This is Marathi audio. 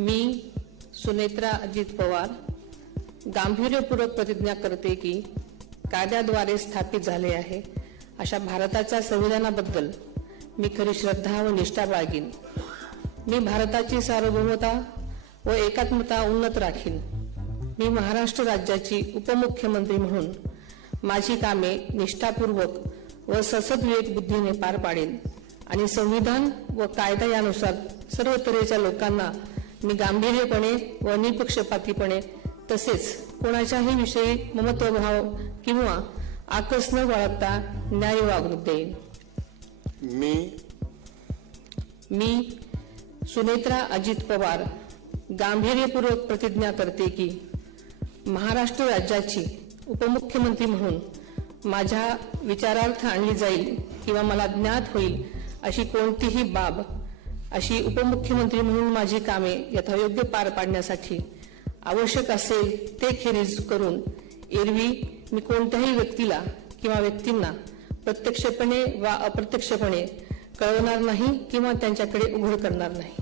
मी सुनेत्रा अजित पवार गांभीर्यपूर्वक प्रतिज्ञा करते की कायद्याद्वारे स्थापित झाले आहे अशा भारताच्या संविधानाबद्दल मी खरी श्रद्धा व निष्ठा बाळगीन। मी भारताची सार्वभौमता व एकात्मता उन्नत राखीन। मी महाराष्ट्र राज्याची उपमुख्यमंत्री म्हणून माझी कामे निष्ठापूर्वक व ससद्विवेक बुद्धीने पार पाडेन आणि संविधान व कायदा यानुसार सर्व तऱ्हेच्या लोकांना मी गांभीर्यपणे व निपक्षपातीपणे तसेच कोणाच्याही विषयी ममत्वभाव किंवा आकस न बाळगता न्याय वागणूक देईन। मी सुनेत्रा अजित पवार गांभीर्यपूर्वक प्रतिज्ञा करते की महाराष्ट्र राज्याची उपमुख्यमंत्री म्हणून माझ्या विचारार्थ आणली जाईल किंवा मला ज्ञात होईल अशी कोणतीही बाब अशी उपमुख्यमंत्री म्हणून माझी कामे यथायोग्य पार पाडण्यासाठी आवश्यक असेल ते खेरीज करून एरवी मी कोणत्याही व्यक्तीला किंवा व्यक्तींना प्रत्यक्षपणे वा अप्रत्यक्षपणे कळवणार नाही किंवा त्यांच्याकडे उघड करणार नाही।